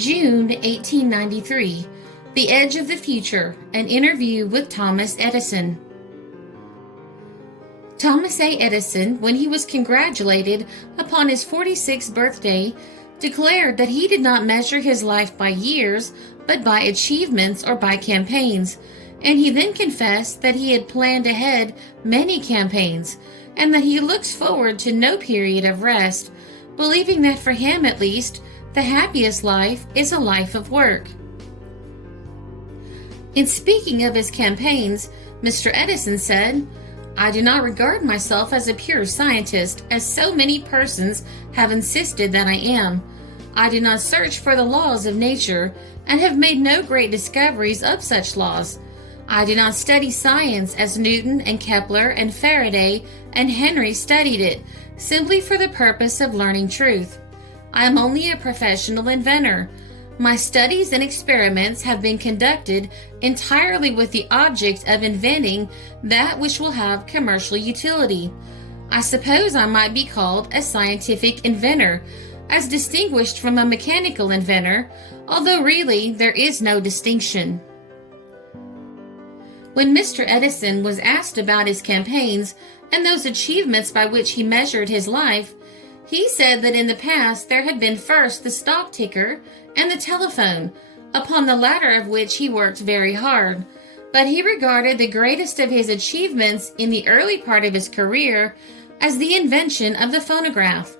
June 1893. The Edge of the Future, an interview with Thomas Edison. Thomas A. Edison, when he was congratulated upon his 46th birthday, declared that he did not measure his life by years, but by achievements or by campaigns, and he then confessed that he had planned ahead many campaigns, and that he looks forward to no period of rest, believing that for him at least, the happiest life is a life of work. In speaking of his campaigns, Mr. Edison said, "I do not regard myself as a pure scientist, as so many persons have insisted that I am. I do not search for the laws of nature, and have made no great discoveries of such laws. I do not study science as Newton and Kepler and Faraday and Henry studied it, simply for the purpose of learning truth. I am only a professional inventor. My studies and experiments have been conducted entirely with the object of inventing that which will have commercial utility. I suppose I might be called a scientific inventor, as distinguished from a mechanical inventor, although really there is no distinction." When Mr. Edison was asked about his campaigns and those achievements by which he measured his life, he said that in the past there had been first the stock ticker and the telephone, upon the latter of which he worked very hard, but he regarded the greatest of his achievements in the early part of his career as the invention of the phonograph.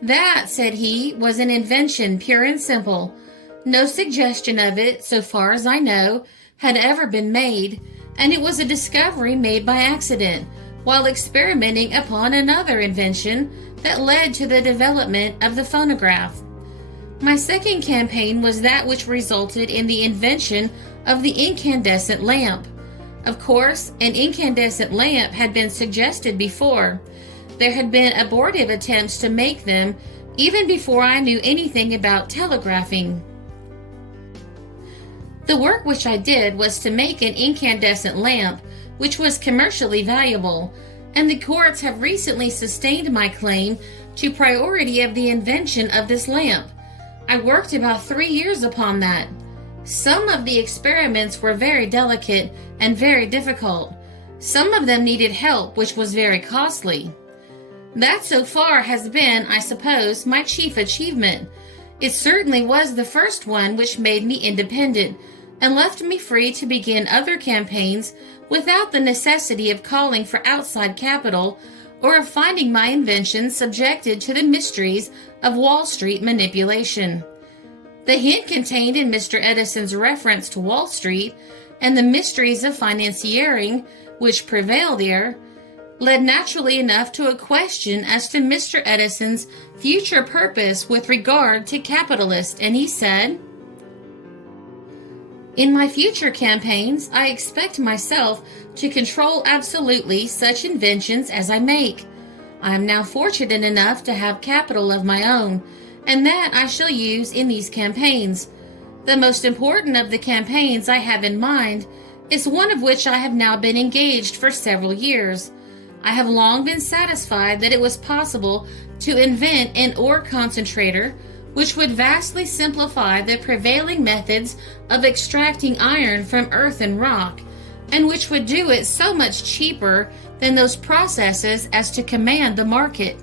That, said he, was an invention pure and simple. No suggestion of it, so far as I know, had ever been made, and it was a discovery made by accident, while experimenting upon another invention that led to the development of the phonograph. My second campaign was that which resulted in the invention of the incandescent lamp. Of course, an incandescent lamp had been suggested before. There had been abortive attempts to make them even before I knew anything about telegraphing. The work which I did was to make an incandescent lamp, which was commercially valuable, and the courts have recently sustained my claim to priority of the invention of this lamp. I worked about 3 years upon that. Some of the experiments were very delicate and very difficult. Some of them needed help, which was very costly. That so far has been, I suppose, my chief achievement. It certainly was the first one which made me independent and left me free to begin other campaigns without the necessity of calling for outside capital or of finding my invention subjected to the mysteries of Wall Street manipulation. The hint contained in Mr. Edison's reference to Wall Street and the mysteries of financiering which prevail there led naturally enough to a question as to Mr. Edison's future purpose with regard to capitalists, and he said, "In my future campaigns, I expect myself to control absolutely such inventions as I make. I am now fortunate enough to have capital of my own, and that I shall use in these campaigns. The most important of the campaigns I have in mind is one of which I have now been engaged for several years. I have long been satisfied that it was possible to invent an ore concentrator which would vastly simplify the prevailing methods of extracting iron from earth and rock, and which would do it so much cheaper than those processes as to command the market.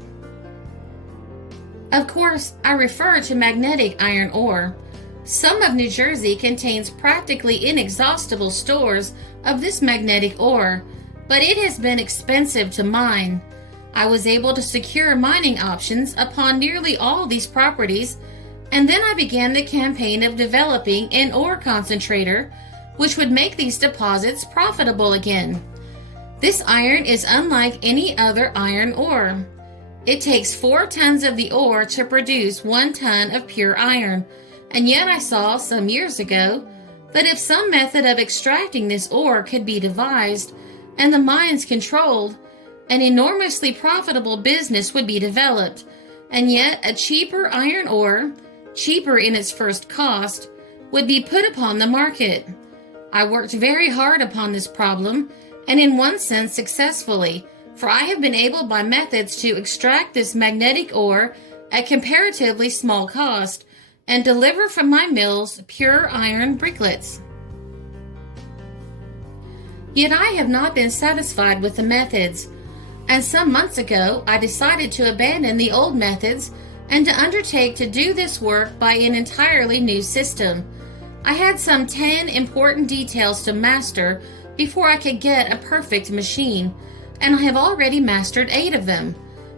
Of course, I refer to magnetic iron ore. Some of New Jersey contains practically inexhaustible stores of this magnetic ore, but it has been expensive to mine. I was able to secure mining options upon nearly all these properties, and then I began the campaign of developing an ore concentrator, which would make these deposits profitable again. This iron is unlike any other iron ore. It takes 4 tons of the ore to produce 1 ton of pure iron, and yet I saw some years ago that if some method of extracting this ore could be devised, and the mines controlled, an enormously profitable business would be developed, and yet a cheaper iron ore, cheaper in its first cost, would be put upon the market. I worked very hard upon this problem, and in one sense successfully, for I have been able by methods to extract this magnetic ore at comparatively small cost, and deliver from my mills pure iron bricklets. Yet I have not been satisfied with the methods, and some months ago I decided to abandon the old methods and to undertake to do this work by an entirely new system. I had some 10 important details to master before I could get a perfect machine, and I have already mastered 8 of them.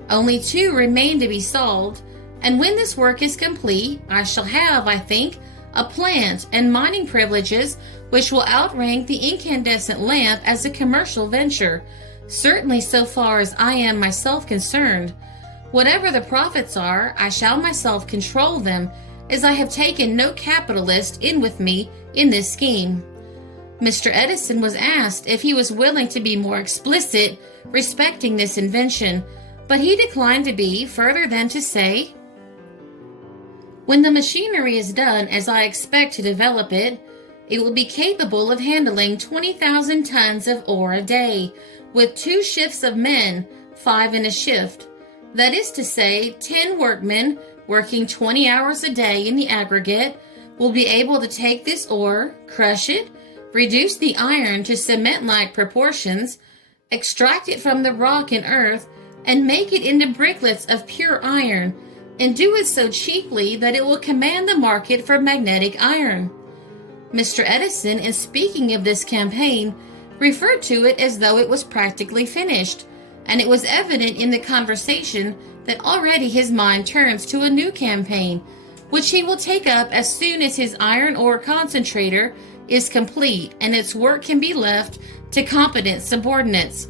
Only 2 remain to be solved, and when this work is complete, I shall have, I think, a plant and mining privileges which will outrank the incandescent lamp as a commercial venture, certainly so far as I am myself concerned. Whatever the profits are, I shall myself control them, as I have taken no capitalist in with me in this scheme. Mr. Edison was asked if he was willing to be more explicit respecting this invention, but he declined to be further than to say, "When the machinery is done as I expect to develop it, it will be capable of handling 20,000 tons of ore a day, with 2 shifts of men, 5 in a shift. That is to say, 10 workmen working 20 hours a day in the aggregate will be able to take this ore, crush it, reduce the iron to cement-like proportions, extract it from the rock and earth, and make it into bricklets of pure iron, and do it so cheaply that it will command the market for magnetic iron." Mr. Edison, in speaking of this campaign, referred to it as though it was practically finished, and it was evident in the conversation that already his mind turns to a new campaign, which he will take up as soon as his iron ore concentrator is complete and its work can be left to competent subordinates.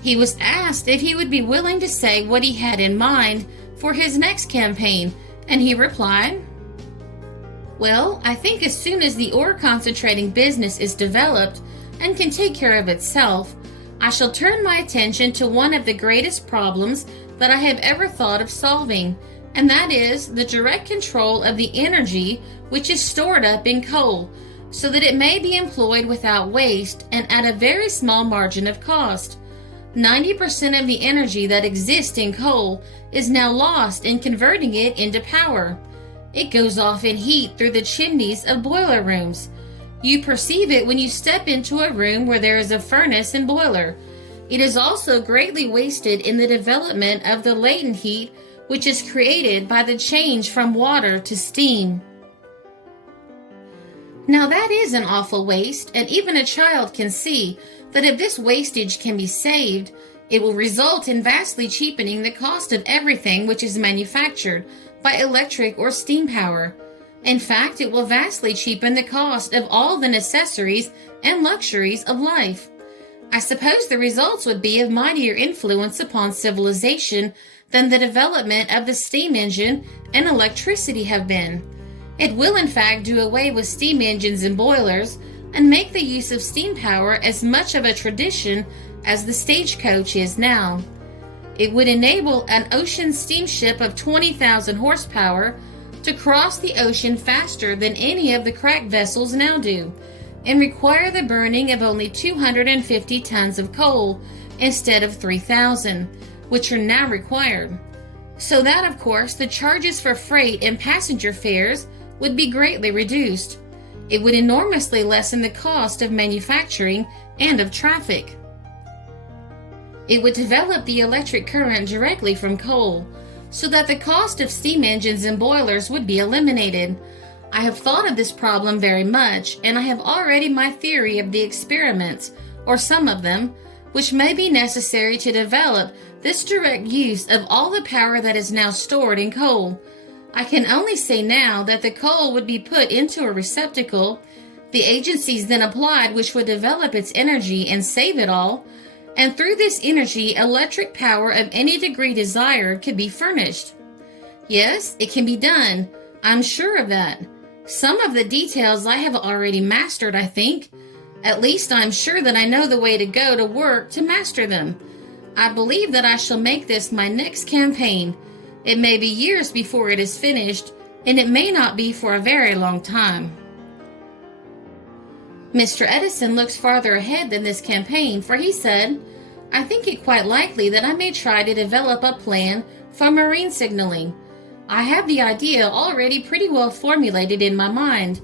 He was asked if he would be willing to say what he had in mind for his next campaign, and he replied, "Well, I think as soon as the ore concentrating business is developed and can take care of itself, I shall turn my attention to one of the greatest problems that I have ever thought of solving, and that is the direct control of the energy which is stored up in coal, so that it may be employed without waste and at a very small margin of cost. 90% of the energy that exists in coal is now lost in converting it into power. It goes off in heat through the chimneys of boiler rooms. You perceive it when you step into a room where there is a furnace and boiler. It is also greatly wasted in the development of the latent heat which is created by the change from water to steam. Now that is an awful waste, and even a child can see that if this wastage can be saved, it will result in vastly cheapening the cost of everything which is manufactured by electric or steam power. In fact, it will vastly cheapen the cost of all the necessaries and luxuries of life. I suppose the results would be of mightier influence upon civilization than the development of the steam engine and electricity have been. It will in fact do away with steam engines and boilers and make the use of steam power as much of a tradition as the stagecoach is now. It would enable an ocean steamship of 20,000 horsepower to cross the ocean faster than any of the crack vessels now do, and require the burning of only 250 tons of coal instead of 3,000, which are now required. So that, of course, the charges for freight and passenger fares would be greatly reduced. It would enormously lessen the cost of manufacturing and of traffic. It would develop the electric current directly from coal, so that the cost of steam engines and boilers would be eliminated. I have thought of this problem very much, and I have already my theory of the experiments, or some of them, which may be necessary to develop this direct use of all the power that is now stored in coal. I can only say now that the coal would be put into a receptacle, the agencies then applied which would develop its energy and save it all, and through this energy electric power of any degree desired could be furnished. Yes, it can be done. I'm sure of that. Some of the details I have already mastered, I think. At least I'm sure that I know the way to go to work to master them. I believe that I shall make this my next campaign. It may be years before it is finished, and it may not be for a very long time. Mr. Edison looked farther ahead than this campaign, for he said, "I think it quite likely that I may try to develop a plan for marine signaling. I have the idea already pretty well formulated in my mind.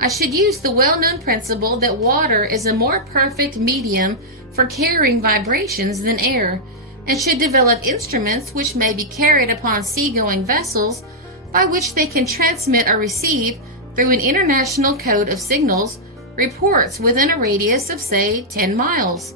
I should use the well-known principle that water is a more perfect medium for carrying vibrations than air, and should develop instruments which may be carried upon sea-going vessels, by which they can transmit or receive, through an international code of signals, reports within a radius of, say, 10 miles.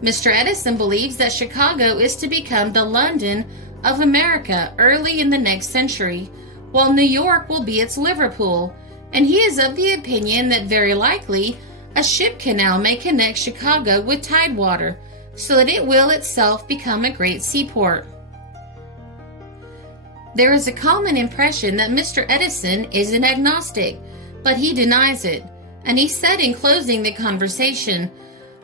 Mr. Edison believes that Chicago is to become the London of America early in the next century, while New York will be its Liverpool, and he is of the opinion that very likely a ship canal may connect Chicago with tidewater, so that it will itself become a great seaport. There is a common impression that Mr. Edison is an agnostic, but he denies it, and he said in closing the conversation,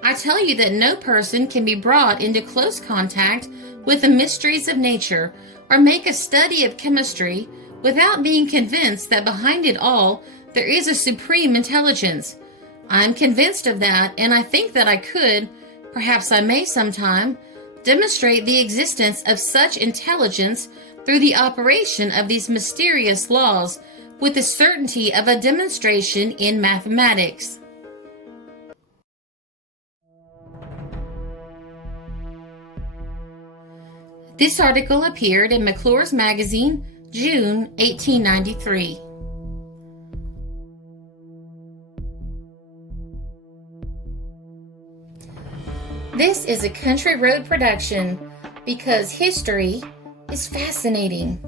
"I tell you that no person can be brought into close contact with the mysteries of nature or make a study of chemistry without being convinced that behind it all there is a supreme intelligence. I am convinced of that, and I think that I could, perhaps I may sometime, demonstrate the existence of such intelligence through the operation of these mysterious laws with the certainty of a demonstration in mathematics." This article appeared in McClure's Magazine, June 1893. This is a Country Road production because history is fascinating.